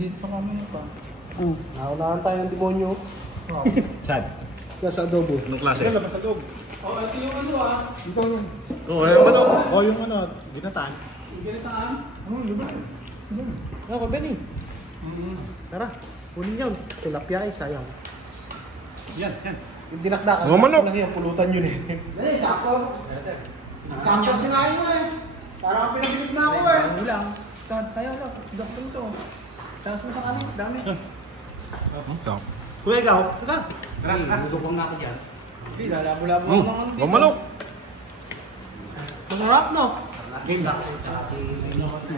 dito sa kami pa. Naunahan tayo ng demonyo. Saan? Kaya sa adobo. Anong klase? Ito yung ano Ito yun. Oo, yung ano? Oo, yung ano, ginataan. Ginitaan? Diba? Ako, Benny. Tara, kunin yun. Tilapia ay sayang. Yan. Yung dinakdakan. Mga manok. Lang yung pulutan yun eh. Dali, sako. Sako sinain mo eh. Parang pinabilit na ako eh. Ano lang. Tayo lang. Doktor ito. Tapos mo sa kanin. Dami. So, Kuya, ikaw. Tara. Nudukong na ako dyan. Hindi, lalabo-labo lang ang mga manok. Masarap, no?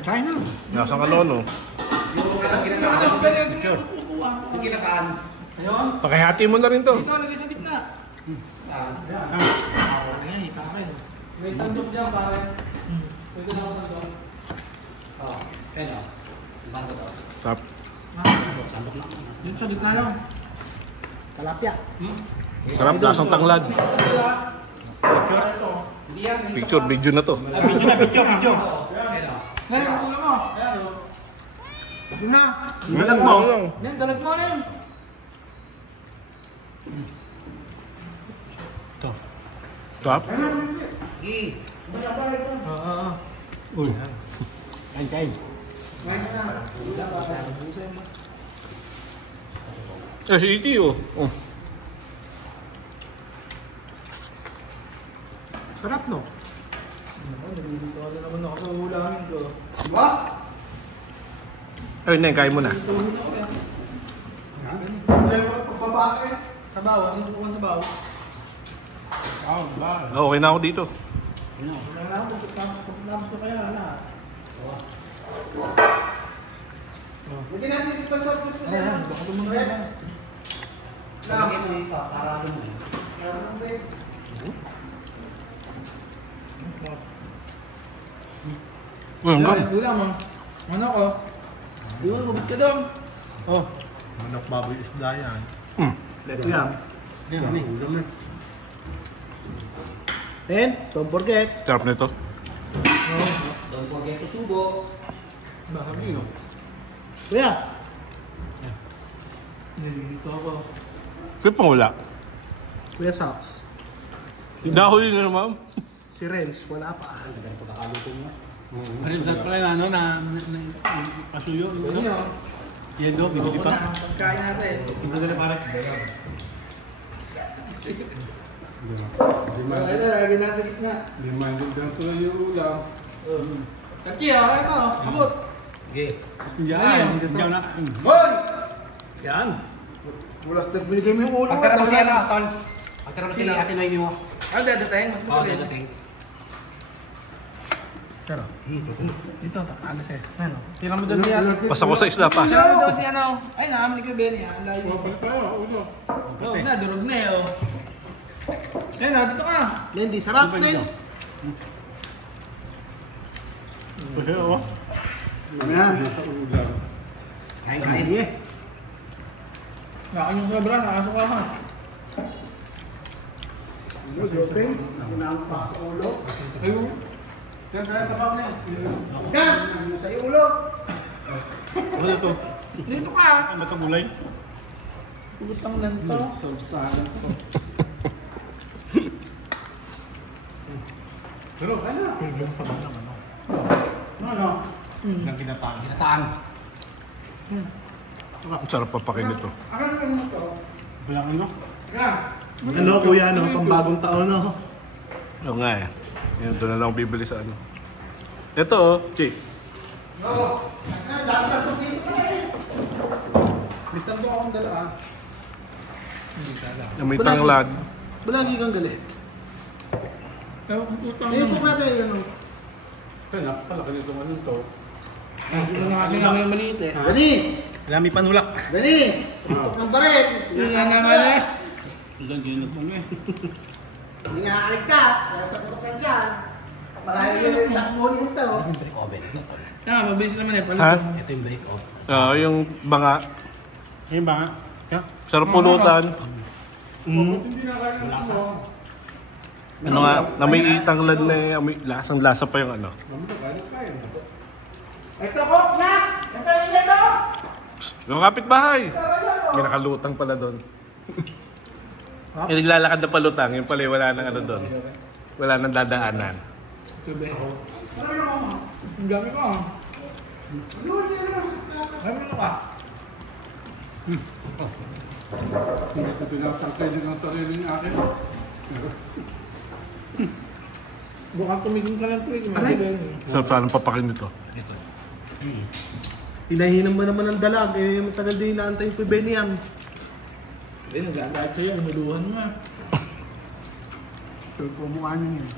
Kaya na. Nasa kalono. Yung ginataan. Pakihati mo na rin to. Ito, lagay sa gitna. Saan? Ay, takin. May sandok dyan, pare. Pwede na ako sandok. Kaya na. Bando to. Sap. Dito sa gitna lang. Talapia. Sarap, lasang tanglad. Picture, video na to. Video. Ngayon, ang ulo mo. Sabi na. Malag mo. Yan, dalag mo na yun. Sap. Oo. Uy. Kain. Si Iti oh. Sarap, no? Dito ka na naman ako sa ulamin ko. Diba? Ay, Neng, kain mo na. Pagbabae. Sa bawa, sinubukan sa bawa. Okay na ako dito. Wala ko, pagkatapos ko kaya na. Lagyan natin si Sponsor Foods kasi. Ayan, baka tumulong na. Lagyan mo ito. Para ano mo. Uy, ang gam. Ulam mo. Ano ko? Iwan, mabit ka doon. Oh. Manok baboy isda yan. Ito yan. Yan, ulam na. And, don't forget. Sarap nito. Don't forget to subo. Baka biyo. Kuya. Nililito ako. Kaya pang wala. Kuya Socks. Dahol yun na, ma'am. Si Renz, wala pa. Ano dapat pala na ano na pasuyo Ano yun? yelo bibili Ako pa. na, pagkain natin. Ito na para. Ito, lagyan natin sa gitna. Limandog lang tuloy yung ulam. Kachi, ito, abot. Yan, diyan na. Hoy! Yan. Bulas na binigay mo yung ulo. Pagkara mo siya na, Ton. Pagkara mo siya na, Ate Noemi mo. Ano, dadateng? Oo, dadating. Pero, dito, alas eh. Ano? Tira mo doon siya. Basta ko sa isla pa. Tira mo doon siya, ano? Ay, nakaminig ko, Benny, ha? Layo. Balik tayo, ulo. Oo, na, durog na, eh, oh. Kaya na, dito ka. Lendi, sarap din. Kasi oh. Sa ulam. Kain. Nakain yung sobra, nakasuka ka. Loting. Ginamit pa sa ulo. Ayun. Ka! Sa iyo ulo. Ano to? Dito ka. Ano to gulay? Putang lanto. Salsahan to. Pero ano? Ano? Nang ginataan. Ginataan. Ang sarap papakin nito. Ano naman mo to? Walang ano? Ka! Ano, kuya, no? Pambagong taon, no? Oo nga eh. Yan, doon na lang ako bibili sa ano. Ito oh, Chi. No. Dami sa ito dito na eh. May tando akong dala. Na may tanglad. Balagi kang galit. Pero kung putang Ayun po ba kayo, ano? Kaya napakalaki nito ano to. Ito na kasi namin maliit, eh. Benny! Alam, may panulak. Benny! Tutok ng barit! Yun nga naman, eh. Ilan dyan mo eh. Hindi nga kaligtas. Kaya sa tutok na dyan. Marami yun yung takbo nito. Break oven. Kaya, mabilis naman, eh. Ha? Ito yung break oven. Yung banga. Ayun ba? Sarap pulutan. Hindi na kaya ito. Ano nga, na may itanglad na eh. May lasang lasa pa yung ano. Ito po, na! Ito yung ito! Yung kapitbahay. May nakalutang pala doon. Yung naglalakad na palutang, yung pala wala nang ano doon. Wala nang dadaanan. Sabi ako. Ang dami ko ah. Ay, ano ka? Hindi ko pinapagpwede ng sarili ni akin. Baka tumigil ka lang tuwing. Sarap sana papakin nito. Ito. Hinahinam mo naman ang dalag. Eh, matagal din inaantay yung Benny yan. Eh, nag-aagad sa'yo. Hinuluhan mo ah. So, pumuha niyo yun.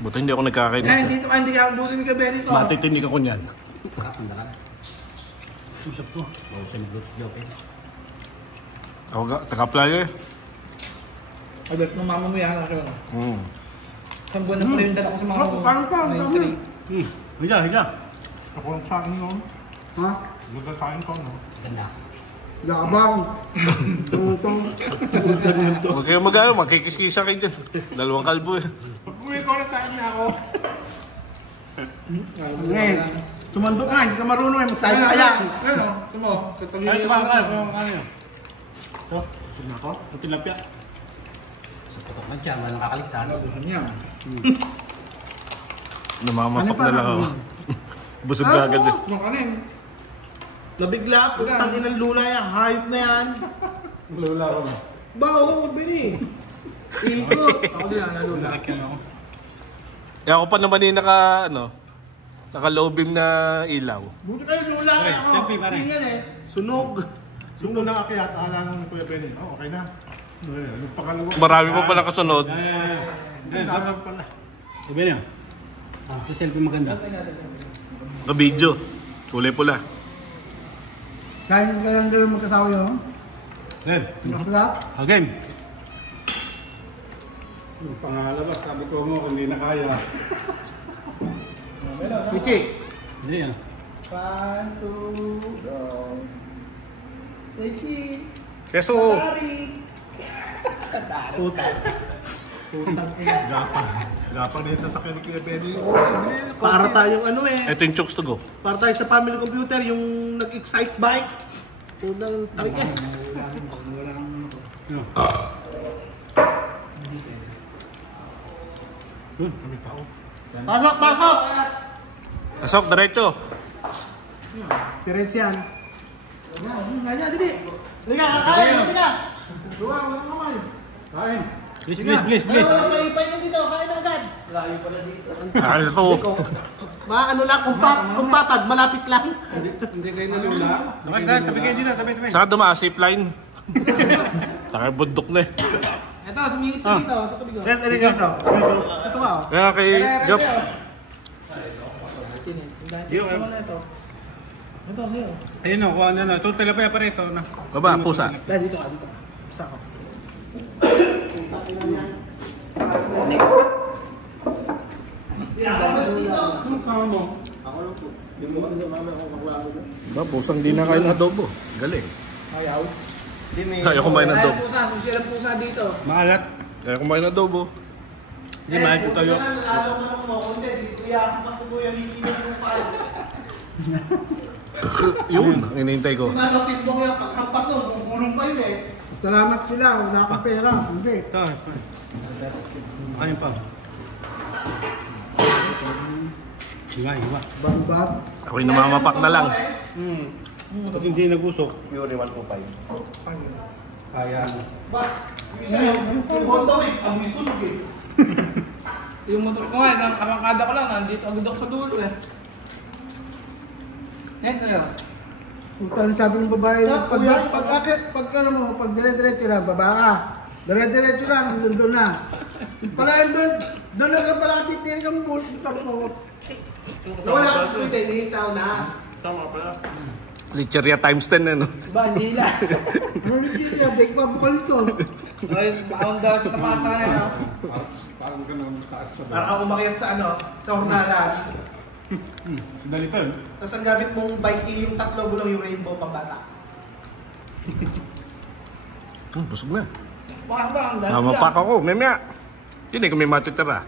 Buti hindi ako nagkakainis Eh, na. dito ka, hindi ka busin ka, Benny ko. Matitinig ako niyan. Sarap ang dalag. Usap ko. Bawsin Bloods Joker. Ako ka, taga-playa eh. Agad ng mama mo yan. Ako. Isang buwan na pala yung dala ko sa mga Parang pa, ang dami. Higa, higa. Ako lang sa akin noon. Ha? Lugar sa akin ko, no? Ganda. Labang. Huwag kayong mag-ano, magkikis-kisa kayo dyan. Dalawang kalbo eh. Pag-uwi ko na tayo niya ako. Ngayon, sumandok ka. Hindi ka marunong eh. Magsayo ka yan. Ano? Tumo. Tatagin Ay, niyo tumakal. yung- Ano yun? Ito. Tignan ko. Ito tilapia. Sa putok ng tiyan, walang nakakaligtas. Ano yan? Namamapak na lang ako. Busog ka agad eh. Ano kanin? Nabigla. Putang inang lula yan. Hayop na yan. Lula ko. Bao, Benny. Ikot. Ako din ang nalula. Nakakyan ako. Eh ako pa naman yung naka-low beam na ilaw. Buti kayo lula Okay, ako. selfie, pare. Hindi yan eh. Sunog. Yung unang akyat, akala ni Kuya Benny. Oh, okay na. Yung pangalawa. Marami pa pala kasunod. Ayun, habang pala. Sabi niya. Sa selfie maganda. Ka-video. Kulay pula. Kain ka lang gano'n magkasawa yun. Red. Masarap. Again. Yung pangalabas, sabi ko mo, hindi na kaya. Michi. Hindi yan. 1, 2, go. Lechi. Keso. Putang. Gapang din sa sakyan ni Kuya Benny. Para tayong ano eh. Ito yung chokes to go. Para tayo sa family computer, yung nag-excite bike. Putang tarik eh. Ano? Yun, kami tao. Pasok, pasok! Asok, diretso. Diretso yan. Kanya, dili. Liga, kakain, liga! Duwa, walang kamay. Kain. Please, please, please, please. Walang maipay yan dito, kain agad. Ah, ito. Ano lang, kumpatag, malapit lang. Hindi kayo nalula. Tabi kayo dito, tabi. Saan dumaan? Zipline. Takay bundok na eh. Ito, sumingit ka dito, sa tabi ko. Red, dito. Ito ka, oh. Kaya kay Gap. Sino? Ito mo na ito. Ito, sa'yo. Ayun o, kung ano na. Ito tilapia pa rin ito. Baba, pusa. Dito ka, dito. Isa ka. Anong kasama mo? Ba, pusang di na kain adobo. Galing. Ayaw. Kaya kumain ng adobo. Pusa, susi lang pusa dito. Maalat. Kaya kumain ng adobo. Hindi, maalat ito yun. Nalalo ka ng mo, kundi, dito yan. Masubuyan, hindi mo pa. Yun, ang inintay ko. Tinanotip mo kaya pagkampas nun, gugulong pa yun eh. Salamat sila, wala akong pera. Hindi. Ito. Kain pa. Hiwa, hiwa. Bang-bang. Ako'y namamapak na lang. Pag hindi nagusok, Pure 125. kaya. Ba? Isa yung Honda Wave, amoy sunog eh. Yung motor ko nga, isang arangkada ko lang, nandito agad ako sa dulo eh. Next sa'yo. Kung tawag sabi ng babae, Sarap, pag, kuya. pag ano mo, pag dire-diretso lang, baba ka. Dire-diretso lang, doon na. Pala doon na ka pala titirin ang bullshit mo. Nawala ka sa street eh, nihista ko na. Licheria times 10 na no. Diba, hindi lang. Ano rin siya, dahil pabukal ito. Ay, maong daw sa tapatan na yun. Parang ganun taas sa Para ka umakyat sa ano, sa Hornadas. Sandali pa yun. Tapos ang gamit mong bike yung tatlo gulang yung rainbow pambata. Busog na. Baka ba, ang dami Namapak ako, memya. Yun eh, kung may matitira.